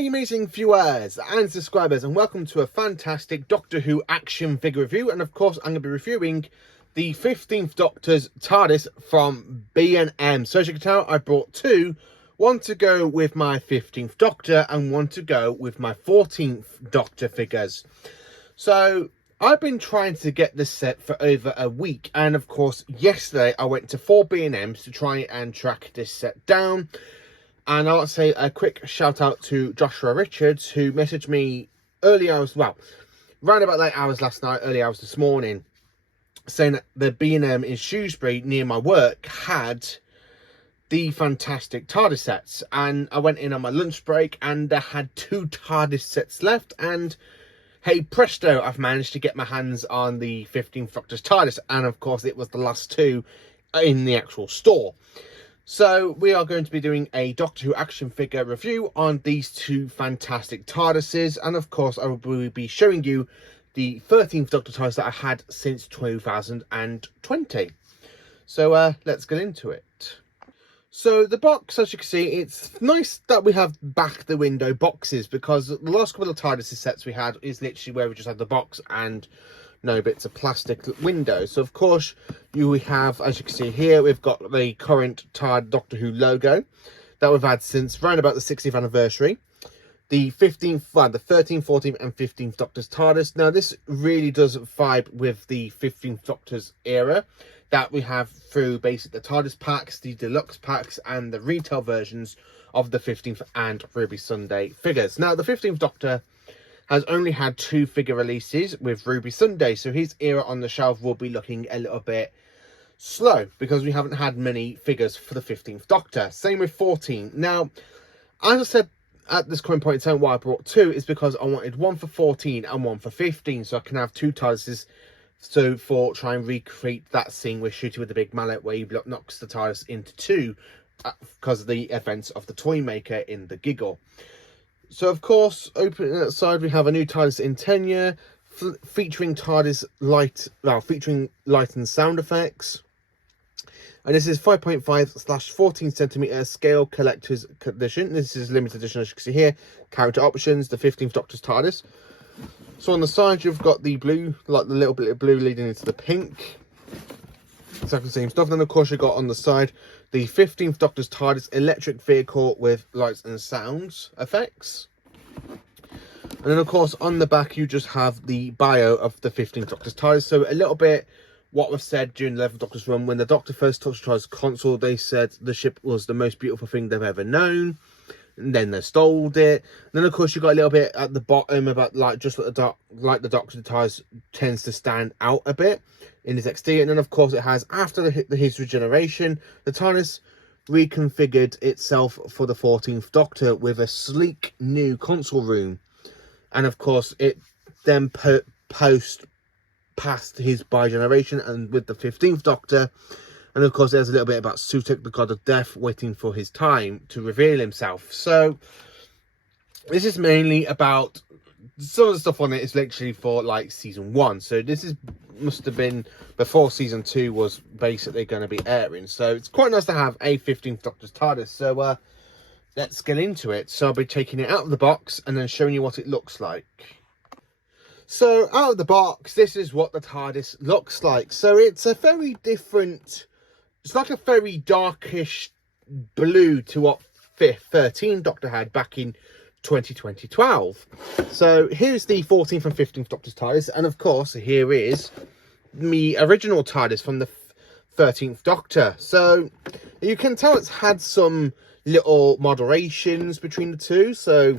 you amazing viewers and subscribers, and welcome to a fantastic Doctor Who action figure review. And of course, I'm going to be reviewing the 15th Doctor's TARDIS from B&M. So as you can tell, I brought two. One to go with my 15th Doctor and one to go with my 14th Doctor figures. So I've been trying to get this set for over a week. And of course, yesterday I went to 4 B&Ms to try and track this set down. And I want to say a quick shout out to Joshua Richards, who messaged me early hours, well, around about late hours last night, early hours this morning, saying that the B&M in Shrewsbury near my work had the fantastic TARDIS sets. And I went in on my lunch break and they had 2 TARDIS sets left. And hey presto, I've managed to get my hands on the 15th Doctor's TARDIS. And of course, it was the last 2 in the actual store. So we are going to be doing a Doctor Who action figure review on these 2 fantastic TARDISes. And of course, I will be showing you the 13th Doctor TARDIS that I had since 2020. So let's get into it. So the box, as you can see, it's nice that we have back the window boxes, because the last couple of TARDIS sets we had is literally where we just had the box and no bits of plastic window. So of course you have, as you can see here, we've got the current Doctor Who logo that we've had since around about the 60th anniversary. The 15th, the 13th, 14th and 15th Doctor's TARDIS. Now this really does vibe with the 15th Doctor's era that we have through basically the TARDIS packs, the deluxe packs and the retail versions of the 15th and Ruby Sunday figures. Now the 15th Doctor has only had 2 figure releases with Ruby Sunday, so his era on the shelf will be looking a little bit slow because we haven't had many figures for the 15th Doctor. Same with 14. Now, as I said at this current point in time, why I brought 2 is because I wanted one for 14 and one for 15, so I can have 2 TARDISes. So for try and recreate that scene with Shooting with the Big Mallet where he knocks the TARDIS into 2 because of the events of the toy maker in the Giggle. So of course, opening outside, we have a new TARDIS in tenure, featuring TARDIS light, featuring light and sound effects. And this is 5.5/14 centimeter scale collector's edition. This is limited edition, as you can see here. Character options, the 15th Doctor's TARDIS. So on the side, you've got the blue, like the little bit of blue leading into the pink. Exactly the same stuff. Then of course, you've got on the side the 15th Doctor's TARDIS electric vehicle with lights and sounds effects. And then of course on the back you just have the bio of the 15th Doctor's TARDIS. So a little bit what was said during the 11th Doctor's run. When the Doctor first touched TARDIS console, they said the ship was the most beautiful thing they've ever known. And then they stole it. And then of course you got a little bit at the bottom about like just like the Doctor TARDIS tends to stand out a bit in his XD. And then of course it has, after his regeneration, the TARDIS reconfigured itself for the 14th Doctor with a sleek new console room. And of course it then past his bi-generation and with the 15th Doctor. And of course there's a little bit about Sutekh, the god of death, waiting for his time to reveal himself. So this is mainly about, some of the stuff on it is literally for like season 1. So this is must have been before season 2 was basically going to be airing. So it's quite nice to have a 15th Doctor's TARDIS. So let's get into it. So I'll be taking it out of the box and then showing you what it looks like. So out of the box, this is what the TARDIS looks like. So it's a very different, it's like a very darkish blue to what 13th Doctor had back in 2012. So here's the 14th and 15th Doctor's TARDIS, and of course here is the original TARDIS from the 13th Doctor. So you can tell it's had some little moderations between the 2, so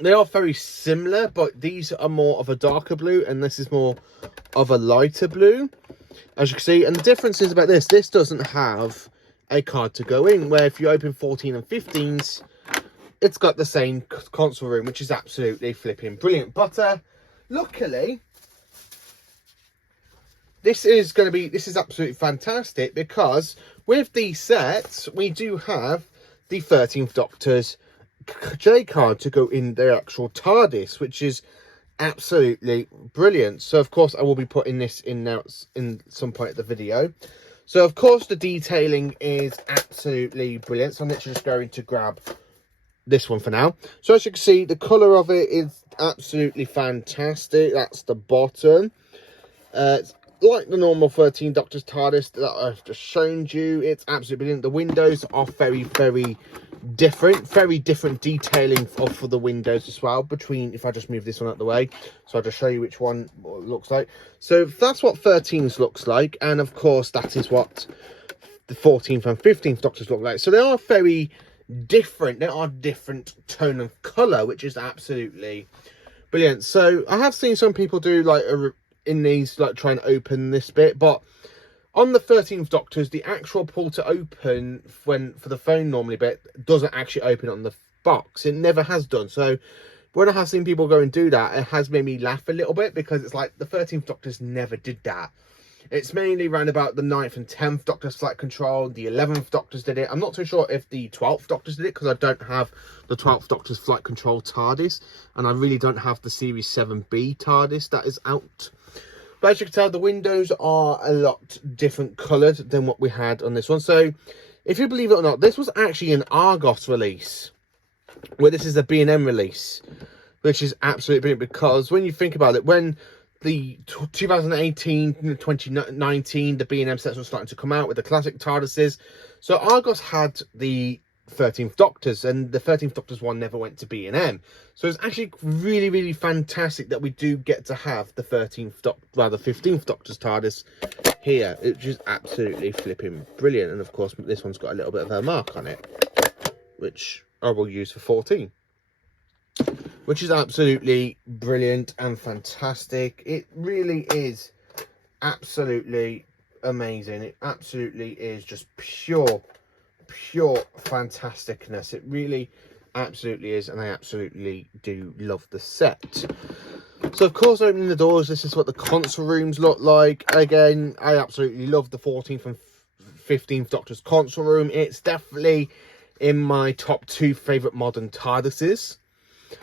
they are very similar, but these are more of a darker blue and this is more of a lighter blue, as you can see. And the difference is about this doesn't have a card to go in, where if you open 14 and 15s, it's got the same console room, which is absolutely flipping brilliant. But luckily, this is absolutely fantastic, because with these sets, we do have the 13th Doctor's J card to go in their actual TARDIS, which is absolutely brilliant. So of course I will be putting this in now in some point of the video. So of course the detailing is absolutely brilliant. So I'm literally just going to grab this one for now. So as you can see, the colour of it is absolutely fantastic. That's the bottom. It's like the normal 13 Doctors TARDIS that I've just shown you. It's absolutely brilliant. The windows are very, very different. Very different detailing for the windows as well. Between, if I just move this one out of the way, so I'll just show you which one it looks like. So that's what 13's looks like, and of course that is what the 14th and 15th Doctors look like. So they are very different. They are different tone of colour, which is absolutely brilliant. So I have seen some people do like in these, like try and open this bit, but on the 13th Doctors, the actual pull to open for the phone normally bit doesn't actually open on the box. It never has done. So when I have seen people go and do that, it has made me laugh a little bit, because it's like the 13th Doctors never did that. It's mainly around about the 9th and 10th Doctor's flight control. The 11th Doctors did it. I'm not too sure if the 12th Doctors did it, because I don't have the 12th Doctor's flight control TARDIS, and I really don't have the Series 7B TARDIS that is out. But as you can tell, the windows are a lot different coloured than what we had on this one. So if you believe it or not, this was actually an Argos release, where this is a B&M release, which is absolutely brilliant, because when you think about it, when the 2018, 2019, the B&M sets were starting to come out with the classic TARDISes. So Argos had the 13th Doctors, and the 13th Doctors one never went to B&M. So it's actually really, really fantastic that we do get to have the 15th Doctor's TARDIS here. It's just absolutely flipping brilliant. And of course, this one's got a little bit of a mark on it, which I will use for 14. Which is absolutely brilliant and fantastic. It really is absolutely amazing. It absolutely is just pure fantasticness. It really absolutely is, and I absolutely do love the set. So of course, opening the doors, this is what the console rooms look like. Again, I absolutely love the 14th and 15th Doctor's console room. It's definitely in my top 2 favourite modern TARDISes,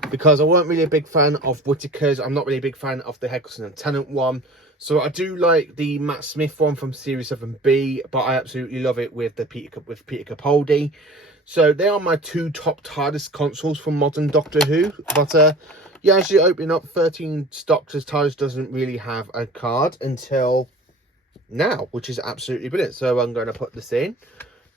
because I weren't really a big fan of Whittaker's. I'm not really a big fan of the Eccleston and Tennant one. So I do like the Matt Smith one from Series 7B, but I absolutely love it with the Peter Capaldi. So they are my 2 top TARDIS consoles from modern Doctor Who. But yeah, as you open up, 13 Doctor's TARDIS doesn't really have a card until now, which is absolutely brilliant. So I'm going to put this in,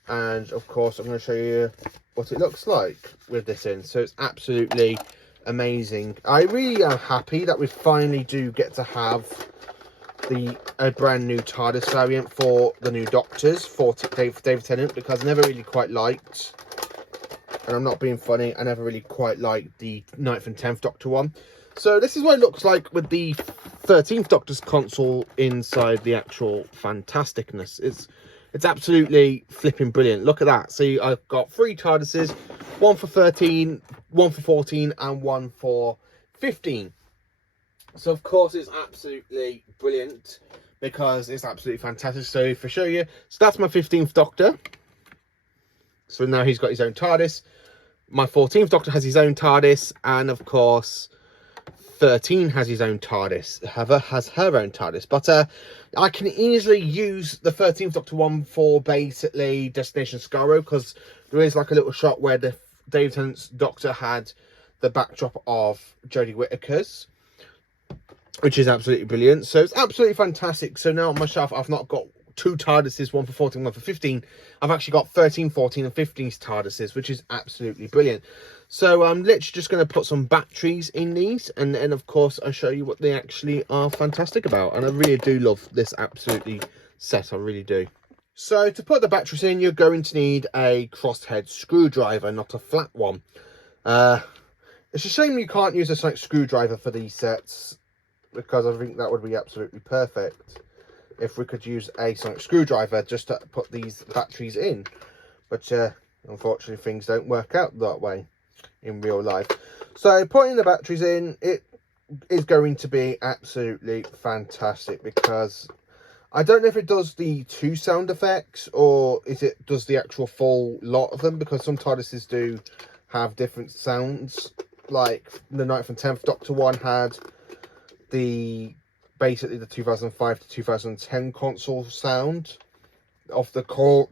and of course I'm going to show you what it looks like with this in. So it's absolutely amazing. I really am happy that we finally do get to have a brand new TARDIS variant for the new Doctors for David Tennant, because I never really quite liked, and I'm not being funny, I never really quite liked the 9th and 10th Doctor one. So this is what it looks like with the 13th Doctor's console inside the actual fantasticness. It's absolutely flipping brilliant. Look at that. See, I've got 3 TARDISes, one for 13, one for 14, and one for 15. So of course it's absolutely brilliant, because it's absolutely fantastic. So if I show you, so that's my 15th Doctor. So now he's got his own TARDIS. My 14th Doctor has his own TARDIS, and of course 13 has his own TARDIS. Heather has her own TARDIS. But I can easily use the 13th Doctor one for basically Destination Skaro, because there is like a little shot where the David Tennant's Doctor had the backdrop of Jodie Whittaker's, which is absolutely brilliant. So it's absolutely fantastic. So now on my shelf, I've not got 2 TARDISes, one for 14, one for 15. I've actually got 13, 14, and 15's TARDISes, which is absolutely brilliant. So I'm literally just going to put some batteries in these, and then of course I'll show you what they actually are fantastic about. And I really do love this absolutely set, I really do. So to put the batteries in, you're going to need a crosshead screwdriver, not a flat one. It's a shame you can't use a sonic screwdriver for these sets, because I think that would be absolutely perfect if we could use a sonic screwdriver just to put these batteries in. But unfortunately things don't work out that way in real life. So putting the batteries in, it is going to be absolutely fantastic, because I don't know if it does the 2 sound effects, or is it does the actual full lot of them, because some TARDISes do have different sounds. Like the 9th and 10th Doctor one had basically the 2005 to 2010 console sound of the coral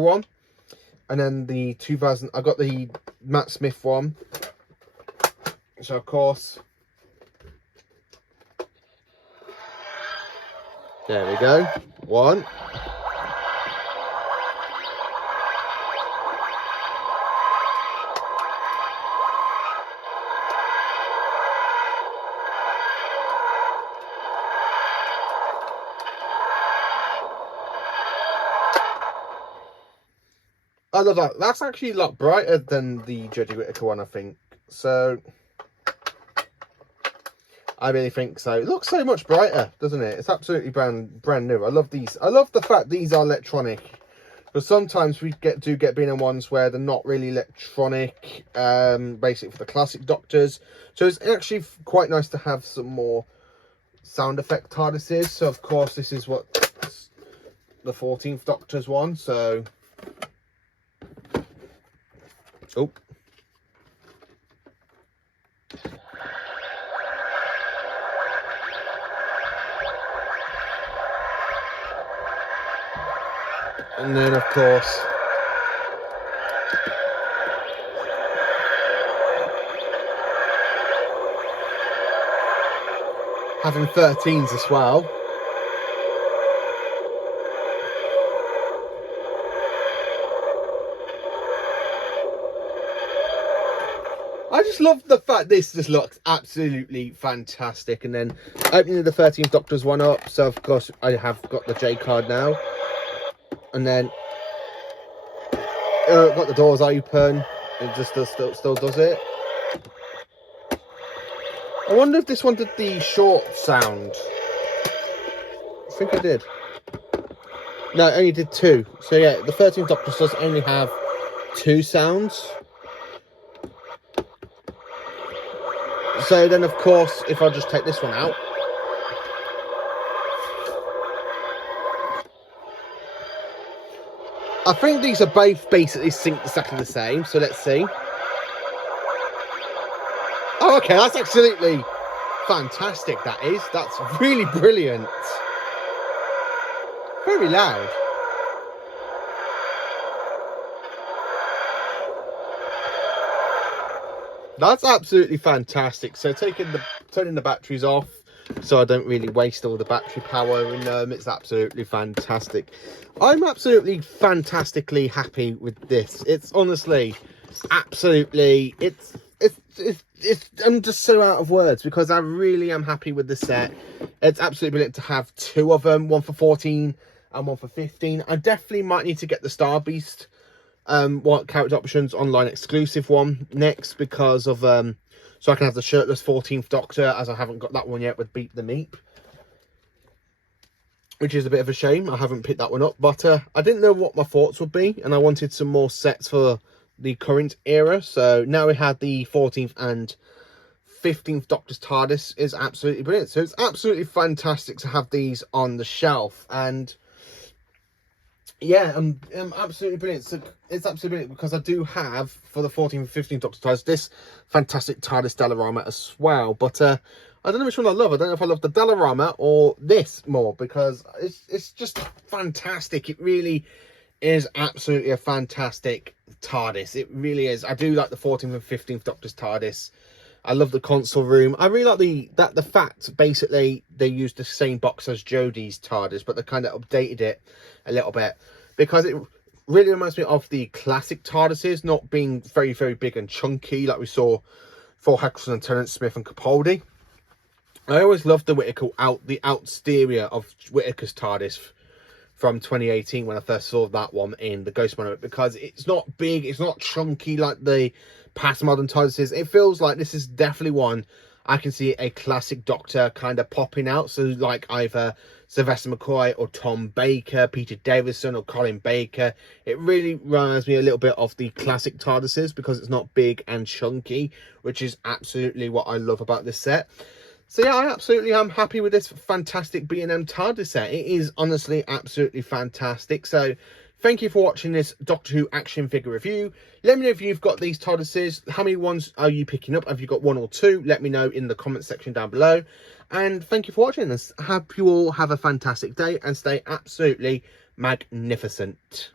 one, And then the 2000, I got the Matt Smith one. So of course, there we go, one. I love that. That's actually a lot brighter than the Jodie Whittaker one, I think. So I really think so. It looks so much brighter, doesn't it? It's absolutely brand new. I love these. I love the fact these are electronic. Because sometimes we do get B&M ones where they're not really electronic, basically for the classic Doctors. So it's actually quite nice to have some more sound effect TARDISes. So of course this is what the 14th Doctor's one. So oh. And then, of course, having 13s as well. I just love the fact this just looks absolutely fantastic. And then opening the 13th Doctor's one up. So, of course, I have got the J card now. And then got the doors open. It just still does it. I wonder if this one did the short sound. I think I did. No, it only did 2. So yeah, the 13th Doctor does only have 2 sounds. So then, of course, if I just take this one out. I think these are both basically synced exactly the same. So let's see. Oh, okay, that's absolutely fantastic, that is. That's really brilliant. Very loud. That's absolutely fantastic. So turning the batteries off so I don't really waste all the battery power in them. It's absolutely fantastic. I'm absolutely fantastically happy with this. It's honestly absolutely, I'm just so out of words because I really am happy with the set. It's absolutely brilliant to have 2 of them, one for 14 and one for 15. I definitely might need to get the Star Beast what character options online exclusive one next, because of so I can have the shirtless 14th Doctor, as I haven't got that one yet with Beat the Meep, which is a bit of a shame. I haven't picked that one up, but I didn't know what my thoughts would be, and I wanted some more sets for the current era. So now we had the 14th and 15th Doctor's TARDIS is absolutely brilliant. So it's absolutely fantastic to have these on the shelf. And yeah, I'm absolutely brilliant. So it's absolutely brilliant because I do have, for the 14th and 15th Doctor TARDIS, this fantastic TARDIS Dollarama as well. But I don't know which one I love. I don't know if I love the Dollarama or this more, because it's just fantastic. It really is absolutely a fantastic TARDIS. It really is. I do like the 14th and 15th Doctor's TARDIS. I love the console room. I really like the fact basically they used the same box as Jodie's TARDIS, but they kind of updated it a little bit, because it really reminds me of the classic TARDISes, not being very, very big and chunky like we saw for Hackson and Tennant, Smith and Capaldi. I always loved the Whittaker the exterior of Whittaker's TARDIS from 2018 when I first saw that one in the Ghost Monument, because it's not big, it's not chunky like the past modern TARDISes. It feels like this is definitely one I can see a classic Doctor kind of popping out. So like either Sylvester McCoy or Tom Baker, Peter Davison or Colin Baker. It really reminds me a little bit of the classic TARDISes because it's not big and chunky, which is absolutely what I love about this set. So yeah, I absolutely am happy with this fantastic B&M TARDIS set. It is honestly absolutely fantastic. So thank you for watching this Doctor Who action figure review. Let me know if you've got these TARDISes. How many ones are you picking up? Have you got 1 or 2? Let me know in the comment section down below. And thank you for watching this. Hope you all have a fantastic day and stay absolutely magnificent.